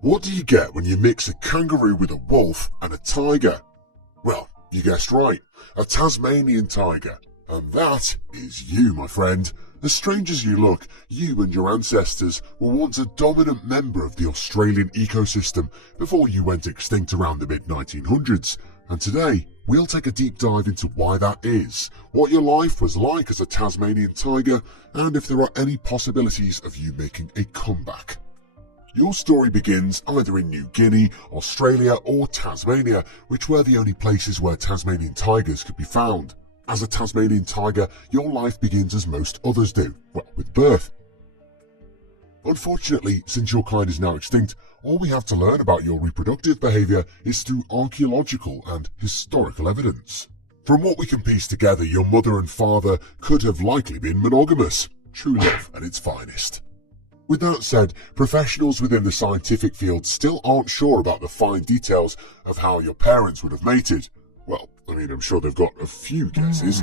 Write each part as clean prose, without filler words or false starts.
What do you get when you mix a kangaroo with a wolf and a tiger? Well, you guessed right, a Tasmanian tiger. And that is you, my friend. As strange as you look, you and your ancestors were once a dominant member of the Australian ecosystem before you went extinct around the mid-1900s. And today, we'll take a deep dive into why that is, what your life was like as a Tasmanian tiger, and if there are any possibilities of you making a comeback. Your story begins either in New Guinea, Australia, or Tasmania, which were the only places where Tasmanian tigers could be found. As a Tasmanian tiger, your life begins as most others do, well, with birth. Unfortunately, since your kind is now extinct, all we have to learn about your reproductive behaviour is through archaeological and historical evidence. From what we can piece together, your mother and father could have likely been monogamous. True love at its finest. With that said, professionals within the scientific field still aren't sure about the fine details of how your parents would have mated. Well, I'm sure they've got a few guesses.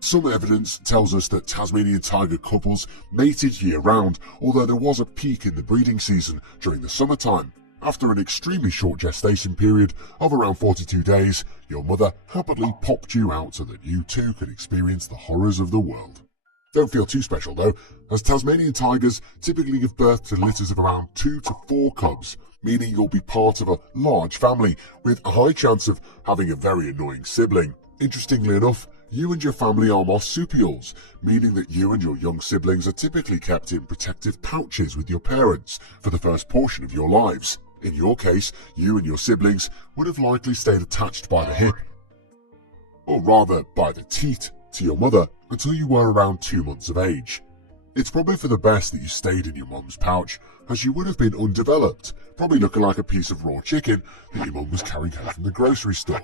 Some evidence tells us that Tasmanian tiger couples mated year-round, although there was a peak in the breeding season during the summertime. After an extremely short gestation period of around 42 days, your mother happily popped you out so that you too could experience the horrors of the world. Don't feel too special though, as Tasmanian tigers typically give birth to litters of around 2 to 4 cubs, meaning you'll be part of a large family with a high chance of having a very annoying sibling. Interestingly enough, you and your family are marsupials, meaning that you and your young siblings are typically kept in protective pouches with your parents for the first portion of your lives. In your case, you and your siblings would have likely stayed attached by the hip, or rather by the teat, to your mother until you were around 2 months of age. It's probably for the best that you stayed in your mum's pouch, as you would have been undeveloped, probably looking like a piece of raw chicken that your mum was carrying home from the grocery store.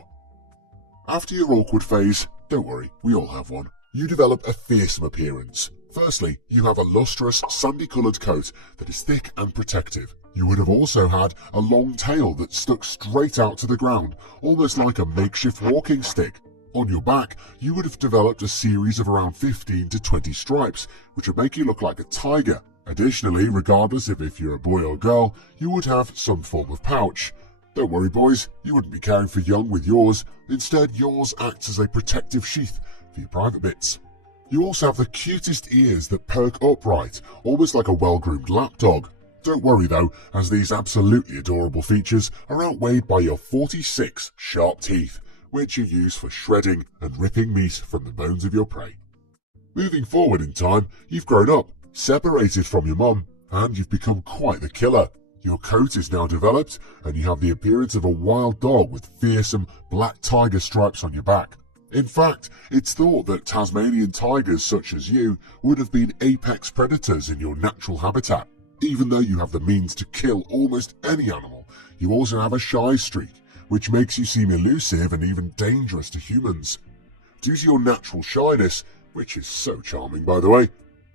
After your awkward phase, don't worry, we all have one, you develop a fearsome appearance. Firstly, you have a lustrous, sandy-coloured coat that is thick and protective. You would have also had a long tail that stuck straight out to the ground, almost like a makeshift walking stick. On your back, you would have developed a series of around 15 to 20 stripes, which would make you look like a tiger. Additionally, regardless of if you're a boy or girl, you would have some form of pouch. Don't worry boys, you wouldn't be caring for young with yours. Instead, yours acts as a protective sheath for your private bits. You also have the cutest ears that perk upright, almost like a well-groomed lapdog. Don't worry though, as these absolutely adorable features are outweighed by your 46 sharp teeth, which you use for shredding and ripping meat from the bones of your prey. Moving forward in time, you've grown up, separated from your mum, and you've become quite the killer. Your coat is now developed, and you have the appearance of a wild dog with fearsome black tiger stripes on your back. In fact, it's thought that Tasmanian tigers such as you would have been apex predators in your natural habitat. Even though you have the means to kill almost any animal, you also have a shy streak, which makes you seem elusive and even dangerous to humans. Due to your natural shyness, which is so charming by the way,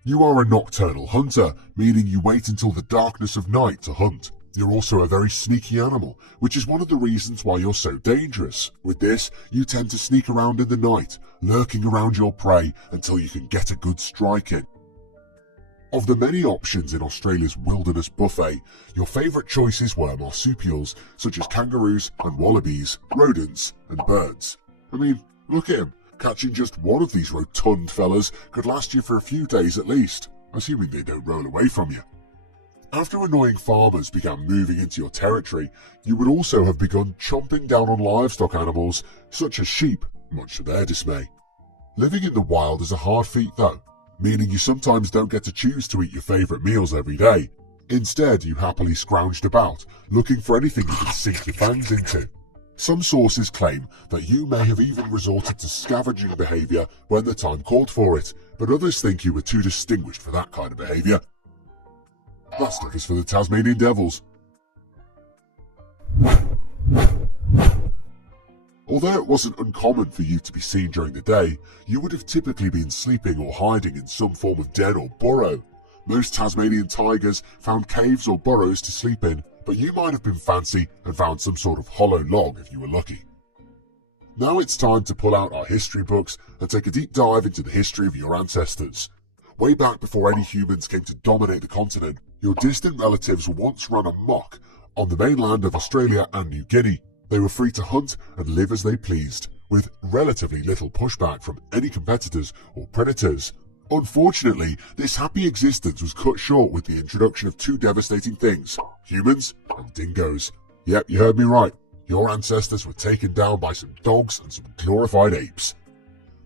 you are a nocturnal hunter, meaning you wait until the darkness of night to hunt. You're also a very sneaky animal, which is one of the reasons why you're so dangerous. With this, you tend to sneak around in the night, lurking around your prey until you can get a good strike in. Of the many options in Australia's wilderness buffet, your favourite choices were marsupials such as kangaroos and wallabies, rodents and birds. Look at him. Catching just one of these rotund fellas could last you for a few days at least, assuming they don't roll away from you. After annoying farmers began moving into your territory, you would also have begun chomping down on livestock animals such as sheep, much to their dismay. Living in the wild is a hard feat though, meaning you sometimes don't get to choose to eat your favourite meals every day. Instead, you happily scrounged about, looking for anything you could sink your fangs into. Some sources claim that you may have even resorted to scavenging behaviour when the time called for it, but others think you were too distinguished for that kind of behaviour. That stuff is for the Tasmanian devils. Although it wasn't uncommon for you to be seen during the day, you would have typically been sleeping or hiding in some form of den or burrow. Most Tasmanian tigers found caves or burrows to sleep in, but you might have been fancy and found some sort of hollow log if you were lucky. Now it's time to pull out our history books and take a deep dive into the history of your ancestors. Way back before any humans came to dominate the continent, Your distant relatives once ran amok on the mainland of Australia and New Guinea. They were free to hunt and live as they pleased, with relatively little pushback from any competitors or predators. Unfortunately, this happy existence was cut short with the introduction of two devastating things: humans and dingoes. Yep, you heard me right. Your ancestors were taken down by some dogs and some glorified apes.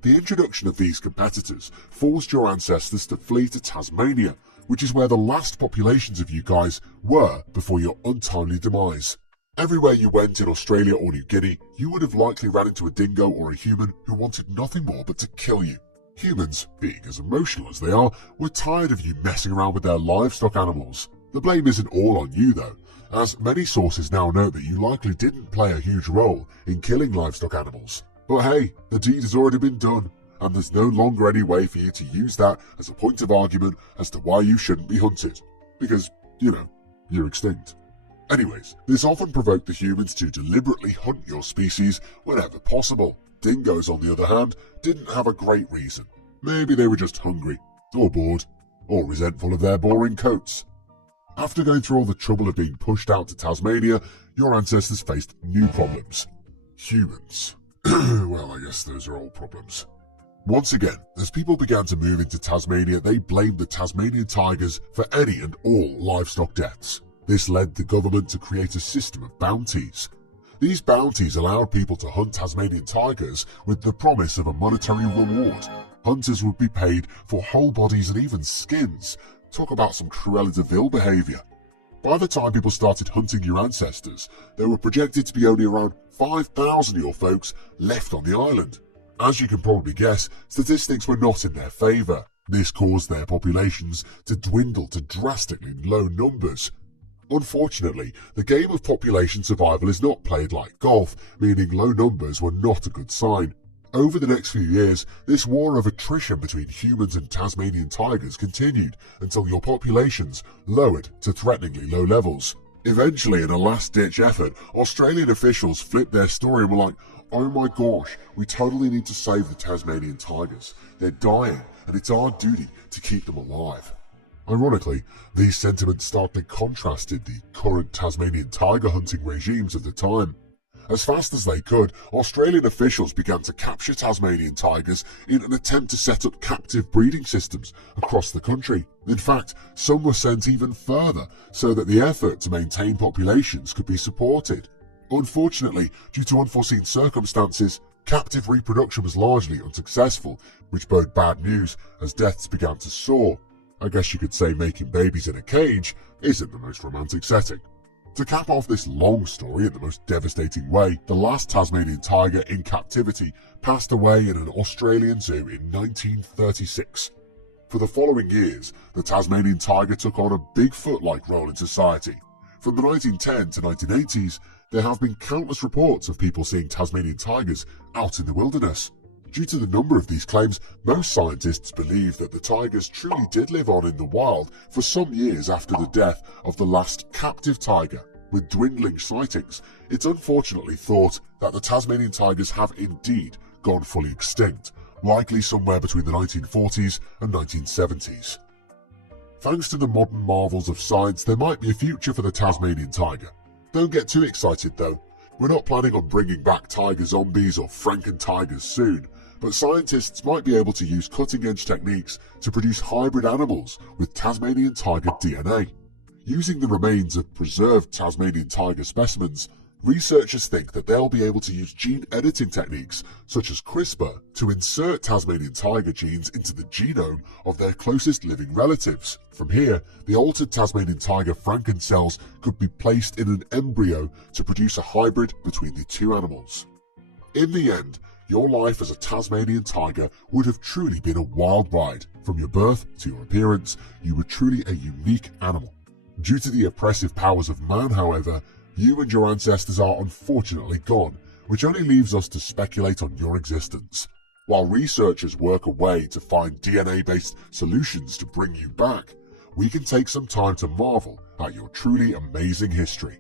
The introduction of these competitors forced your ancestors to flee to Tasmania, which is where the last populations of you guys were before your untimely demise. Everywhere you went in Australia or New Guinea, you would have likely ran into a dingo or a human who wanted nothing more but to kill you. Humans, being as emotional as they are, were tired of you messing around with their livestock animals. The blame isn't all on you though, as many sources now note that you likely didn't play a huge role in killing livestock animals. But hey, the deed has already been done, and there's no longer any way for you to use that as a point of argument as to why you shouldn't be hunted. Because, you're extinct. Anyways, this often provoked the humans to deliberately hunt your species whenever possible. Dingoes, on the other hand, didn't have a great reason. Maybe they were just hungry, or bored, or resentful of their boring coats. After going through all the trouble of being pushed out to Tasmania, your ancestors faced new problems. Humans. Well, I guess those are all problems. Once again, as people began to move into Tasmania, they blamed the Tasmanian tigers for any and all livestock deaths. This led the government to create a system of bounties. These bounties allowed people to hunt Tasmanian tigers with the promise of a monetary reward. Hunters would be paid for whole bodies and even skins. Talk about some Cruella de Vil behaviour. By the time people started hunting your ancestors, there were projected to be only around 5,000 of your folks left on the island. As you can probably guess, statistics were not in their favour. This caused their populations to dwindle to drastically low numbers. Unfortunately, the game of population survival is not played like golf, meaning low numbers were not a good sign. Over the next few years, this war of attrition between humans and Tasmanian tigers continued until your populations lowered to threateningly low levels. Eventually, in a last-ditch effort, Australian officials flipped their story and were like, "Oh my gosh, we totally need to save the Tasmanian tigers. They're dying, and it's our duty to keep them alive." Ironically, these sentiments starkly contrasted the current Tasmanian tiger hunting regimes of the time. As fast as they could, Australian officials began to capture Tasmanian tigers in an attempt to set up captive breeding systems across the country. In fact, some were sent even further so that the effort to maintain populations could be supported. Unfortunately, due to unforeseen circumstances, captive reproduction was largely unsuccessful, which bode bad news as deaths began to soar. I guess you could say making babies in a cage isn't the most romantic setting. To cap off this long story in the most devastating way, the last Tasmanian tiger in captivity passed away in an Australian zoo in 1936. For the following years, the Tasmanian tiger took on a Bigfoot-like role in society. From the 1910 to 1980s, there have been countless reports of people seeing Tasmanian tigers out in the wilderness. Due to the number of these claims, most scientists believe that the tigers truly did live on in the wild for some years after the death of the last captive tiger. With dwindling sightings, it's unfortunately thought that the Tasmanian tigers have indeed gone fully extinct, likely somewhere between the 1940s and 1970s. Thanks to the modern marvels of science, there might be a future for the Tasmanian tiger. Don't get too excited though. We're not planning on bringing back tiger zombies or Franken-tigers soon, but scientists might be able to use cutting-edge techniques to produce hybrid animals with Tasmanian tiger DNA. Using the remains of preserved Tasmanian tiger specimens, researchers think that they'll be able to use gene editing techniques such as CRISPR to insert Tasmanian tiger genes into the genome of their closest living relatives. From here, the altered Tasmanian tiger Franken cells could be placed in an embryo to produce a hybrid between the two animals. In the end, your life as a Tasmanian tiger would have truly been a wild ride. From your birth to your appearance, you were truly a unique animal. Due to the oppressive powers of man, however, you and your ancestors are unfortunately gone, which only leaves us to speculate on your existence. While researchers work a way to find DNA-based solutions to bring you back, we can take some time to marvel at your truly amazing history.